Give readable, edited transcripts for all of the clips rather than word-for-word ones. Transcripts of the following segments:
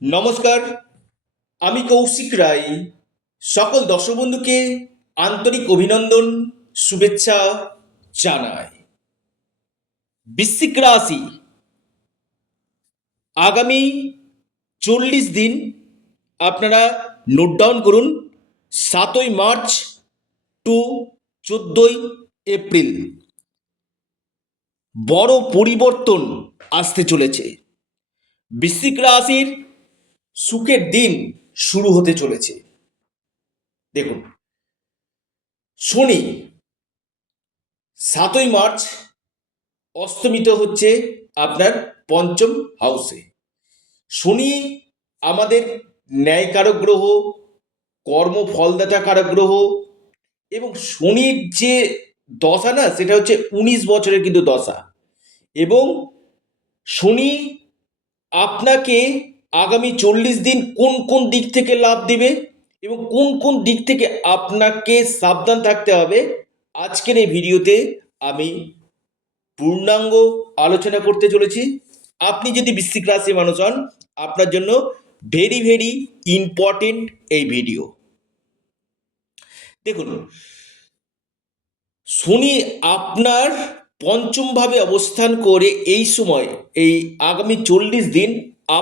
নমস্কার, আমি কৌশিক রায়। সকল দর্শক বন্ধুকে আন্তরিক অভিনন্দন, শুভেচ্ছা জানাই। বৃশ্চিক রাশি আগামী 40 দিন আপনারা নোট ডাউন করুন। 7ই মার্চ টু 14ই এপ্রিল বড় পরিবর্তন আসতে চলেছে। বৃশ্চিক রাশির সুখের দিন শুরু হতে চলেছে। দেখুন, শনি 7ই মার্চ অস্তমিত হচ্ছে আপনার পঞ্চম হাউসে। শনি আমাদের ন্যায়কারক গ্রহ, কর্মফলদাতা কারক গ্রহ, এবং শনির যে দশা না, সেটা হচ্ছে 19 বছরের কিন্তু দশা। এবং শনি আপনাকে আগামী 40 দিন কোন কোন দিক থেকে লাভ দিবে এবং কোন কোন দিক থেকে আপনাকে সাবধান থাকতে হবে, আজকের এই ভিডিওতে আমি পূর্ণাঙ্গ আলোচনা করতে চলেছি। আপনি যদি বৃশ্চিক রাশির মানুষ হন, আপনার জন্য ভেরি ভেরি ইম্পর্টেন্ট এই ভিডিও। দেখুন, শনি আপনার পঞ্চম ভাবে অবস্থান করে এই সময়, এই আগামী 40 দিন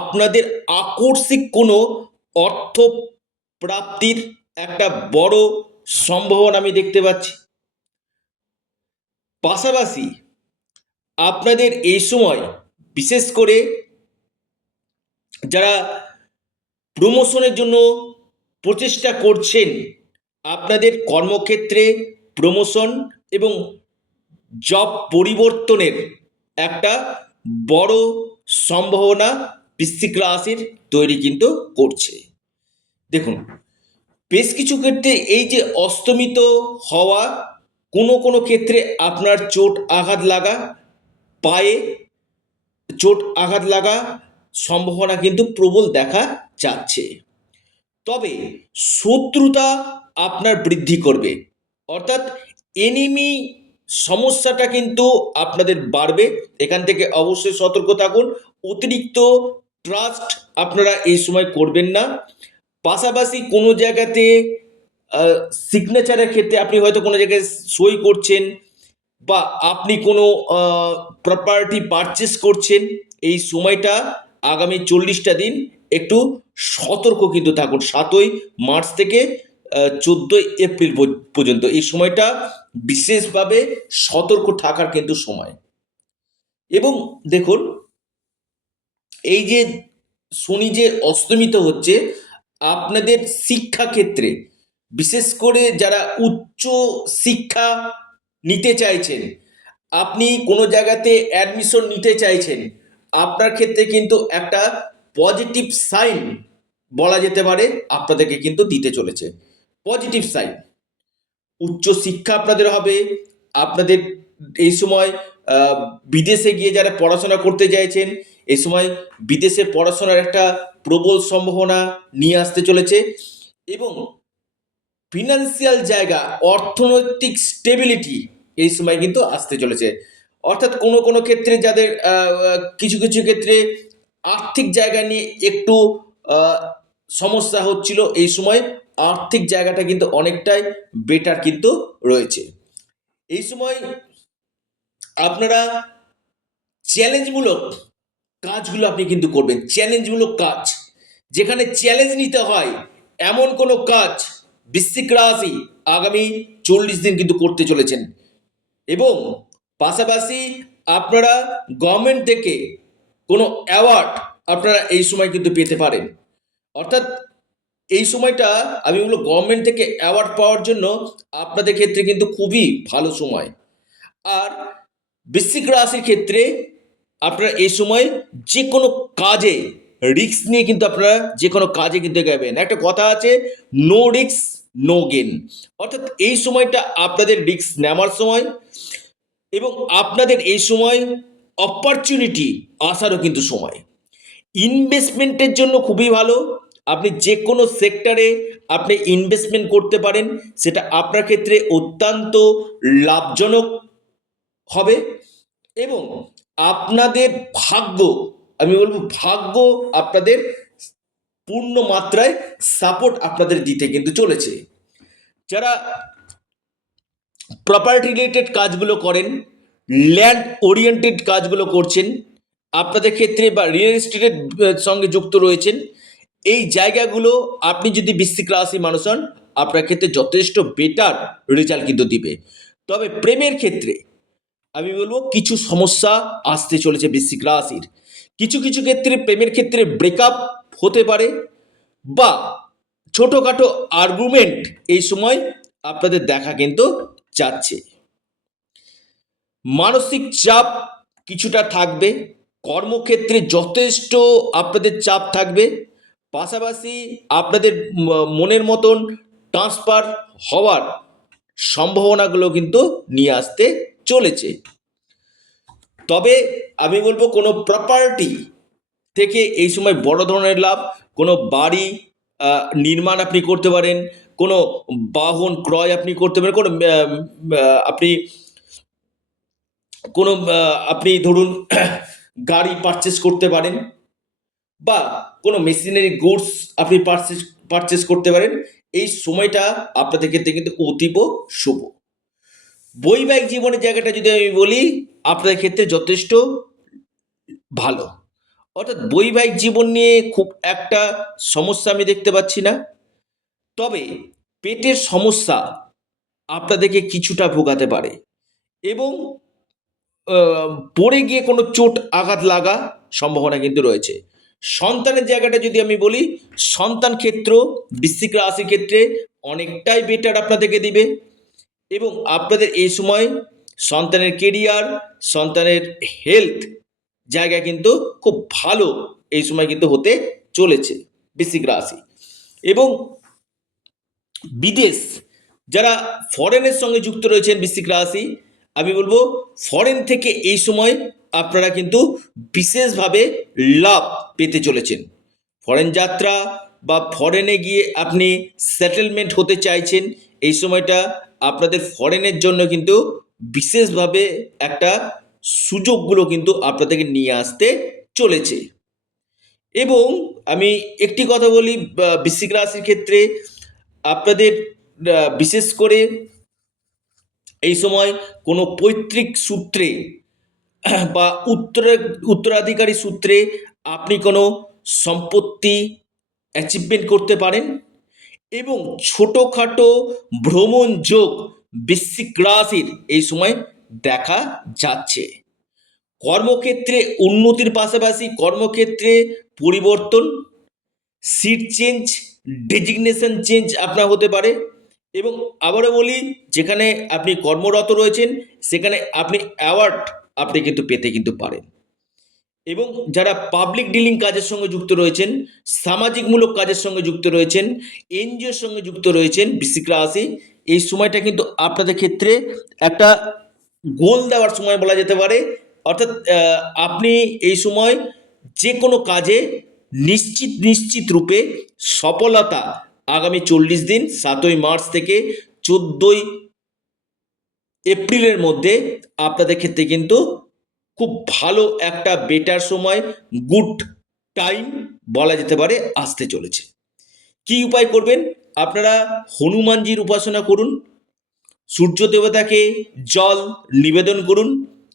আপনাদের আকস্মিক কোনো অর্থ প্রাপ্তির একটা বড় সম্ভাবনা আমি দেখতে পাচ্ছি। পাশাপাশি আপনাদের এই সময় বিশেষ করে যারা প্রমোশনের জন্য প্রচেষ্টা করছেন, আপনাদের কর্মক্ষেত্রে প্রমোশন এবং জব পরিবর্তনের একটা বড় সম্ভাবনা বৃশ্চিক রাশির তৈরি কিন্তু করছে। দেখুন, বেশ কিছু ক্ষেত্রে এই যে অস্তমিত হওয়া, কোনো কোনো ক্ষেত্রে আপনার চোট আঘাত লাগা, পায়ে চোট আঘাত লাগা সম্ভাবনা কিন্তু প্রবল দেখা যাচ্ছে। তবে শত্রুতা আপনার বৃদ্ধি করবে, অর্থাৎ এনিমি সমস্যাটা কিন্তু আপনাদের বাড়বে। এখান থেকে অবশ্যই সতর্ক থাকুন। অতিরিক্ত ট্রাস্ট আপনারা এই সময় করবেন না। পাশাপাশি কোনো জায়গাতে সিগনেচারের ক্ষেত্রে আপনি হয়তো কোনো জায়গায় সই করছেন বা আপনি কোনো প্রপার্টি পারচেস করছেন, এই সময়টা আগামী 40টা দিন একটু সতর্ক কিন্তু থাকুন। 7ই মার্চ থেকে 14ই এপ্রিল পর্যন্ত এই সময়টা বিশেষভাবে সতর্ক থাকার কিন্তু সময়। এবং দেখুন, এই যে শনি যে অস্তমিত হচ্ছে, আপনাদের শিক্ষাক্ষেত্রে বিশেষ করে যারা উচ্চ শিক্ষা নিতে চাইছেন, আপনি কোনো জায়গাতে অ্যাডমিশন নিতে চাইছেন, আপনার ক্ষেত্রে কিন্তু একটা পজিটিভ সাইন বলা যেতে পারে আপনাদেরকে কিন্তু দিতে চলেছে। পজিটিভ সাইন, উচ্চ শিক্ষা আপনাদের হবে। আপনাদের এই সময় বিদেশে গিয়ে যারা পড়াশোনা করতে চাইছেন, এই সময় বিদেশে পড়াশোনার একটা প্রবল সম্ভাবনা নিয়ে আসতে চলেছে। এবং ফিনান্সিয়াল জায়গা, অর্থনৈতিক স্টেবিলিটি এই সময় কিন্তু আসতে চলেছে। অর্থাৎ কোনো কোনো ক্ষেত্রে যাদের কিছু কিছু ক্ষেত্রে আর্থিক জায়গা নিয়ে একটু সমস্যা হচ্ছিল, এই সময় আর্থিক জায়গাটা কিন্তু অনেকটাই বেটার কিন্তু রয়েছে। এই সময় আপনারা চ্যালেঞ্জমূলক কাজগুলো আপনি কিন্তু করবেন। চ্যালেঞ্জমূলক কাজ, যেখানে চ্যালেঞ্জ নিতে হয়, এমন কোনো কাজ বৃশ্চিক রাশি আগামী 40 দিন কিন্তু করতে চলেছেন। এবং পাশাপাশি আপনারা গভর্নমেন্ট থেকে কোনো অ্যাওয়ার্ড আপনারা এই সময় কিন্তু পেতে পারেন। অর্থাৎ এই সময়টা আমি বলবো গভর্নমেন্ট থেকে অ্যাওয়ার্ড পাওয়ার জন্য আপনাদের ক্ষেত্রে কিন্তু খুবই ভালো সময়। আর বৃশ্চিক রাশির ক্ষেত্রে আপনারা এই সময় যে কোনো কাজে রিস্ক নিয়ে কিন্তু আপনারা যে কোনো কাজে কিন্তু এগাবেন। একটা কথা আছে, নো রিস্ক নো গেন। অর্থাৎ এই সময়টা আপনাদের রিস্ক নেওয়ার সময়, এবং আপনাদের এই সময় অপরচুনিটি আসারও কিন্তু সময়। ইনভেস্টমেন্টের জন্য খুবই ভালো। আপনি যে কোনো সেক্টরে আপনি ইনভেস্টমেন্ট করতে পারেন, সেটা আপনার ক্ষেত্রে অত্যন্ত লাভজনক হবে। এবং আপনাদের ভাগ্য, আমি বলবো ভাগ্য আপনাদের পূর্ণ মাত্রায় সাপোর্ট আপনাদের দিতে কিন্তু চলেছে। যারা প্রপার্টি রিলেটেড কাজগুলো করেন, ল্যান্ড ওরিয়েন্টেড কাজগুলো করছেন, আপনাদের ক্ষেত্রে বা রিয়েল এস্টেটের সঙ্গে যুক্ত রয়েছেন, এই জায়গাগুলো আপনি যদি বৃশ্চিক রাশি মানুষ হন, আপনার ক্ষেত্রে যথেষ্ট বেটার রেজাল্ট কিন্তু দিবে। তবে প্রেমের ক্ষেত্রে আমি বলবো কিছু সমস্যা আসতে চলেছে বৃশ্চিক রাশির। কিছু কিছু ক্ষেত্রে প্রেমের ক্ষেত্রে ব্রেকআপ হতে পারে, বা ছোটোখাটো আর্গুমেন্ট এই সময় আপনাদের দেখা কিন্তু যাচ্ছে। মানসিক চাপ কিছুটা থাকবে, কর্মক্ষেত্রে যথেষ্ট আপনাদের চাপ থাকবে, পাশাপাশি আপনাদের মনের মতন ট্রান্সফার হওয়ার সম্ভাবনাগুলো কিন্তু নিয়ে আসতে চলেছে। তবে আমি বলবো কোনো প্রপার্টি থেকে এই সময় বড় ধরনের লাভ, কোনো বাড়ি নির্মাণ আপনি করতে পারেন, কোনো বাহন ক্রয় আপনি করতে পারেন, কোনো আপনি কোনো আপনি ধরুন গাড়ি পারচেস করতে পারেন, বা কোনো মেশিনারি গুডস আপনি পারচেস করতে পারেন। এই সময়টা আপনাদের ক্ষেত্রে কিন্তু অতীব শুভ। বৈবাহিক জীবনের জায়গাটা যদি আমি বলি, আপনাদের ক্ষেত্রে যথেষ্ট ভালো। অর্থাৎ বৈবাহিক জীবন নিয়ে খুব একটা সমস্যা আমি দেখতে পাচ্ছি না। তবে পেটের সমস্যা আপনাদেরকে কিছুটা ভোগাতে পারে, এবং পড়ে গিয়ে কোনো চোট আঘাত লাগা সম্ভাবনা কিন্তু রয়েছে। সন্তানের জায়গাটা যদি আমি বলি, সন্তান ক্ষেত্র বৃশ্চিক রাশির ক্ষেত্রে অনেকটাই বেটার আপনাদেরকে দিবে, এবং আপনাদের এই সময় সন্তানের কেরিয়ার, সন্তানের হেলথ জায়গা কিন্তু খুব ভালো এই সময় কিন্তু হতে চলেছে বৃশ্চিক রাশি। এবং বিদেশ, যারা ফরেনের সঙ্গে যুক্ত রয়েছেন বৃশ্চিক রাশি, আমি বলবো ফরেন থেকে এই সময় আপনারা কিন্তু বিশেষভাবে লাভ পেতে চলেছেন। ফরেন যাত্রা বা ফরেনে গিয়ে আপনি সেটেলমেন্ট হতে চাইছেন, এই সময়টা আপনাদের ফরেনের জন্য কিন্তু বিশেষভাবে একটা সুযোগগুলো কিন্তু আপনাদেরকে নিয়ে আসতে চলেছে। এবং আমি একটি কথা বলি বৃশ্চিক রাশির ক্ষেত্রে, আপনাদের বিশেষ করে এই সময় কোনো পৈতৃক সূত্রে বা উত্তরাধিকারী সূত্রে আপনি কোনো সম্পত্তি অ্যাচিভমেন্ট করতে পারেন, এবং ছোটোখাটো ভ্রমণ যোগ বৃশ্চিক রাশির এই সময় দেখা যাচ্ছে। কর্মক্ষেত্রে উন্নতির পাশাপাশি কর্মক্ষেত্রে পরিবর্তন, সিট চেঞ্জ, ডেজিগনেশন চেঞ্জ আপনার হতে পারে। এবং আবারও বলি, যেখানে আপনি কর্মরত রয়েছেন সেখানে আপনি অ্যাওয়ার্ড আপনি কিন্তু পেতে কিন্তু পারেন। এবং যারা পাবলিক ডিলিং কাজের সঙ্গে যুক্ত রয়েছেন, সামাজিকমূলক কাজের সঙ্গে যুক্ত রয়েছেন, এনজিওর সঙ্গে যুক্ত রয়েছেন বৃশ্চিক রাশি, এই সময়টা কিন্তু আপনাদের ক্ষেত্রে একটা গোল দেওয়ার সময় বলা যেতে পারে। অর্থাৎ আপনি এই সময় যে কোনো কাজে নিশ্চিত রূপে সফলতা আগামী 40 দিন 7ই মার্চ থেকে 14ই এপ্রিলের মধ্যে আপনাদের ক্ষেত্রে কিন্তু খুব ভালো একটা বেটার সময়, গুড টাইম বলা যেতে পারে আসতে চলেছে। কি উপায় করবেন? আপনারা হনুমানজির উপাসনা করুন, সূর্য দেবতাকে জল নিবেদন করুন,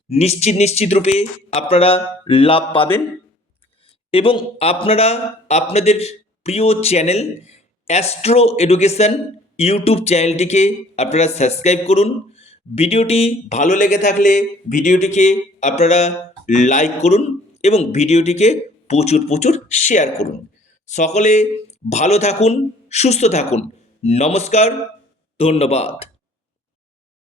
নিশ্চিত রূপে আপনারা লাভ পাবেন। এবং আপনারা আপনাদের প্রিয় চ্যানেল অ্যাস্ট্রো এডুকেশন ইউটিউব চ্যানেলটিকে আপনারা সাবস্ক্রাইব করুন। ভিডিওটি ভালো লেগে থাকলে ভিডিওটিকে আপনারা লাইক করুন, এবং ভিডিওটিকে প্রচুর শেয়ার করুন। সকলে ভালো থাকুন, সুস্থ থাকুন। নমস্কার, ধন্যবাদ।